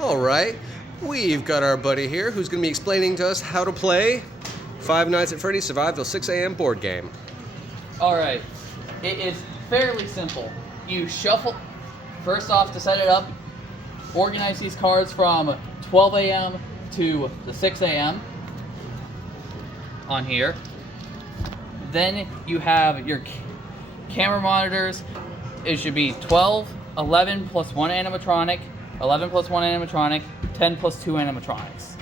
Alright, we've got our buddy here who's going to be explaining to us how to play Five Nights at Freddy's Survive Till 6 AM board game. Alright, it is fairly simple. You shuffle, first off to set it up, organize these cards from 12 AM to the 6 AM on here. Then you have your camera monitors. It should be 12, 11 plus 1 animatronic, 11 plus 1 animatronic, 10 plus 2 animatronics.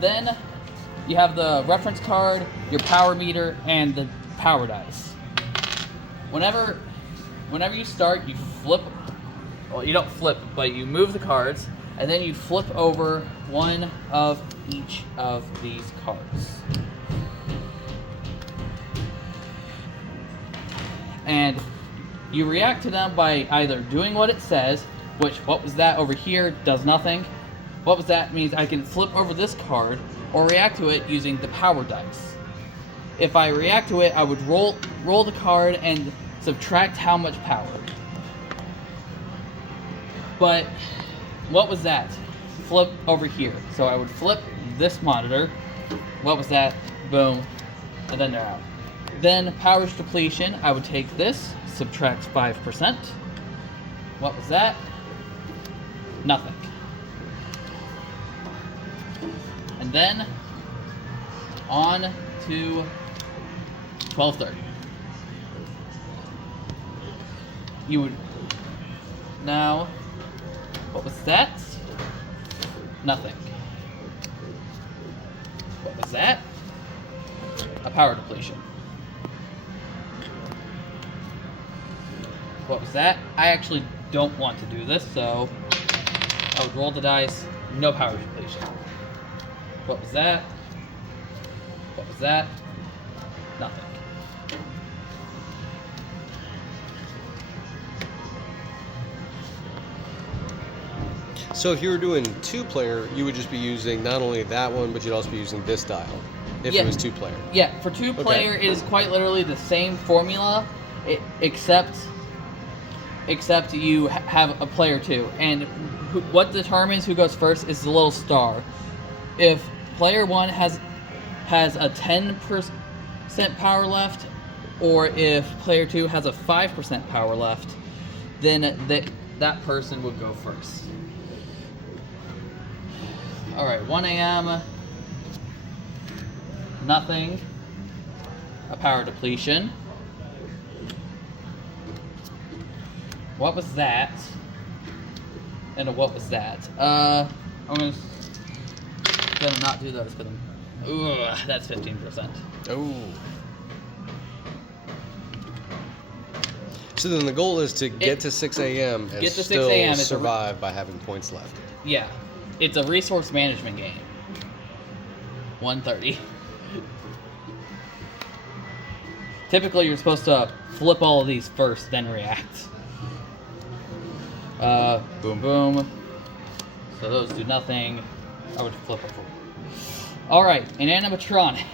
Then you have the reference card, your power meter, and the power dice. Whenever you start, you flip, well, you don't flip, but you move the cards, and then you flip over one of each of these cards. And you react to them by either doing what it says, which, what was that over here, does nothing. What was that means I can flip over this card, or react to it using the power dice. If I react to it, I would roll the card and subtract how much power. But, what was that? Flip over here. So I would flip this monitor. What was that? Boom. And then they're out. Then, power depletion, I would take this, subtract 5%. What was that? Nothing. And then, on to 12:30. You would, now, what was that? Nothing. What was that? A power depletion. What was that? I actually don't want to do this, so I would roll the dice, no power depletion. What was that? What was that? Nothing. So if you were doing two-player, you would just be using not only that one, but you'd also be using this dial if it was two-player. Yeah, for two-player, it is quite literally the same formula, except you have a player two. And what determines who goes first is the little star. If player one has a 10% power left, or if player two has a 5% power left, then that person would go first. Alright, 1 AM, nothing, a power depletion. What was that? And what was that? I'm gonna not do those because that's 15%. Oh. So then the goal is to get to 6 AM and still survive by having points left. Yeah. It's a resource management game. 1:30. Typically, you're supposed to flip all of these first, then react. Boom, boom. So those do nothing. I would flip it forward. Alright, an animatronic.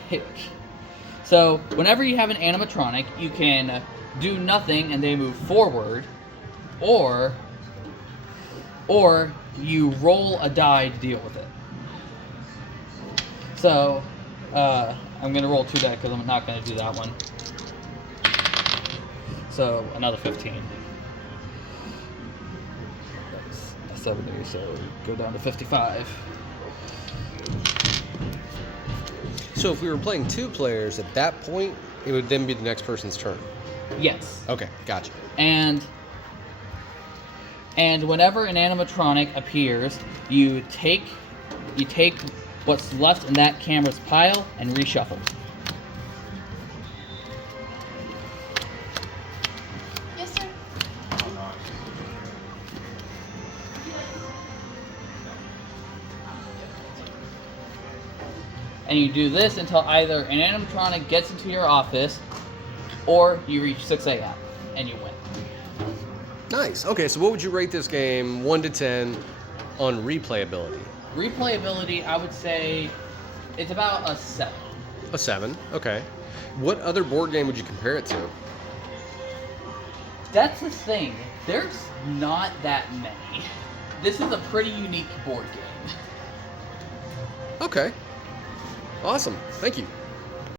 So, whenever you have an animatronic, you can do nothing and they move forward, or you roll a die to deal with it. So, I'm going to roll 2 die because I'm not going to do that one. So, another 15. That's 70, so go down to 55. So if we were playing two players, at that point, it would then be the next person's turn? Yes. Okay, gotcha. And whenever an animatronic appears, you take what's left in that camera's pile and reshuffle. Yes, sir. And you do this until either an animatronic gets into your office or you reach 6 AM and you win. Nice. Okay, so what would you rate this game 1 to 10 on replayability? Replayability, I would say it's about a 7. A 7, okay. What other board game would you compare it to? That's the thing. There's not that many. This is a pretty unique board game. Okay. Awesome. Thank you.